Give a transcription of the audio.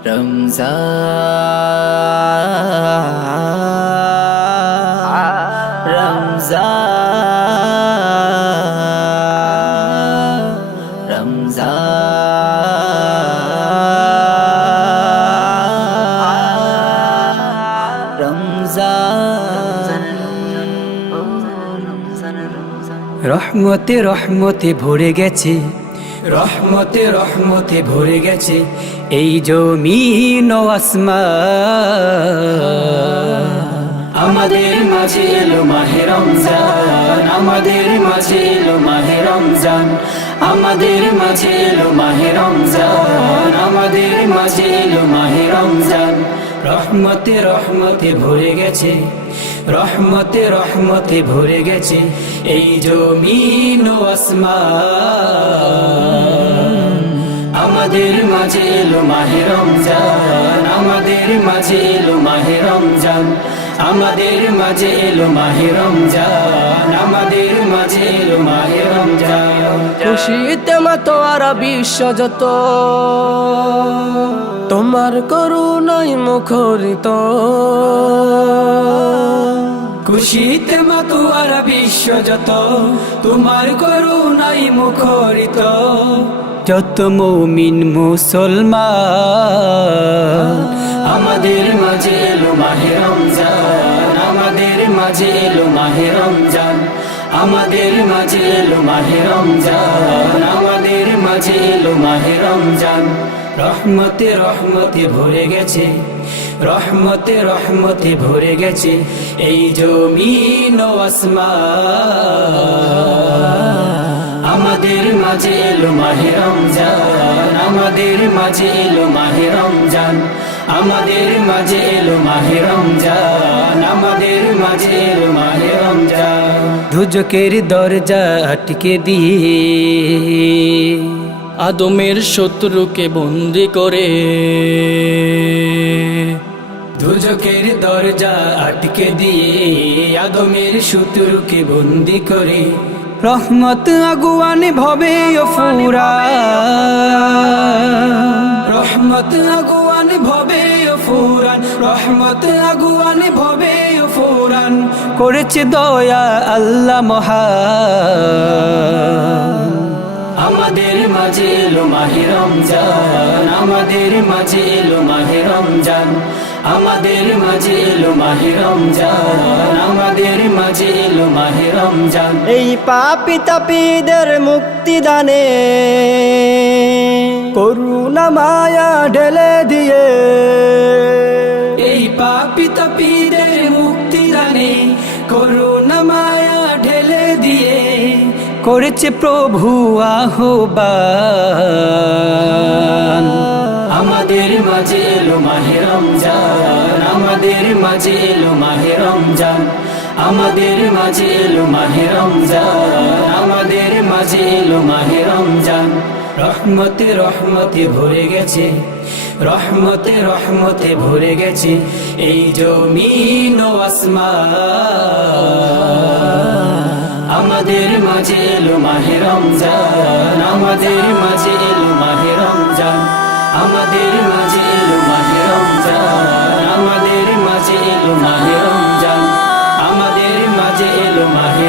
রমজান রমজান রমজান রমজান রহমতে রহমতে ভরে গেছে, রহমতে রহমতে ভরে গেছে এই জমিন ও আসমান। আমাদের মাঝে এলো মাহে রমজান, আমাদের মাঝে এলো মাহে রমজান, আমাদের মাঝে এলো মাহে রমজান, আমাদের মাঝে এলো মাহে রমজান। রহমতে রহমতে ভরে গেছে, রহমতে রহমতে ভরে গেছে এই জমিন ও আসমান। আমাদের মাঝে এলো মাহে রমজান, আমাদের মাঝে এলো মাহে রমজান, আমাদের মাঝে এলো মাহে রমজান, আমাদের মাঝে এলো মাহে রমজান। খুশিতে মাতোয়ারা বিশ্ব যত, তোমার করুণায় মুখরিত। খুশিতে মাতোয়ারা বিশ্ব যত, তোমার করুণায় মুখরিত। যত মুমিন মুসলমান আমাদের মাঝে এলো মাহে রমজান, আমাদের মাঝে এলো মাহে রমজান, আমাদের মাঝে এলো মাহে রমজান, আমাদের মাঝে এলো মাহে রমজান। রহমতে রহমতে ভরে গেছে, রহমতে রহমতে ভরে গেছে এই জমিন ও আসমান। আমাদের মাঝে এলো মাহে রমজান, আমাদের মাঝে এলো মাহে রমজান, আমাদের মাঝে এলো মাহে রমজান, আমাদের মাঝে এলো মাহে রমজান। দুজকের দরজা আটকে দিয়ে আদমের শত্রুকে বন্দি করে, দুজকের দরজা আটকে দিয়ে আদমের শত্রুকে বন্দি করে। রহমত আগুয়ান ভবে ও ফুরান, রহমত আগুয়ান ভবে ও ফুরান, রহমত আগুয়ান ভবে ও ফুরান। করেছে দয়া আল্লাহ মহান। আমাদের মাঝে এলো মাহে রমজান, আমাদের মাঝে এলো মাহে রমজান, আমাদের মাঝে এলো মাহে রমজান, আমাদের মাঝে এলো মাহে রমজান। এই পাপী তাপীদের মুক্তি দানে করুণা মায়া ঢেলে দিয়ে, এই পাপী তাপীদের মুক্তি দানে করুণা মায়া ঢেলে দিয়ে করেছে প্রভু আহ্বান। আমাদের মাঝে এলো মাহে রমজান, আমাদের মাঝে এলো মাহে রমজান, আমাদের মাঝে এলো মাহে রমজান, আমাদের মাঝে এলো মাহে রমজান। রহমতে রহমতে ভরে গেছে, রহমতে রহমতে ভরে গেছে এই জমিন ও আসমান। আমাদের মাঝে এলো মাহে রমজান, আমাদের মাঝে এলো মাহে রমজান, আমাদের মাঝে এলো মাহে রমজান, আমাদের মাঝে এলো মাহে রমজান, আমাদের মাঝে এলো মাহে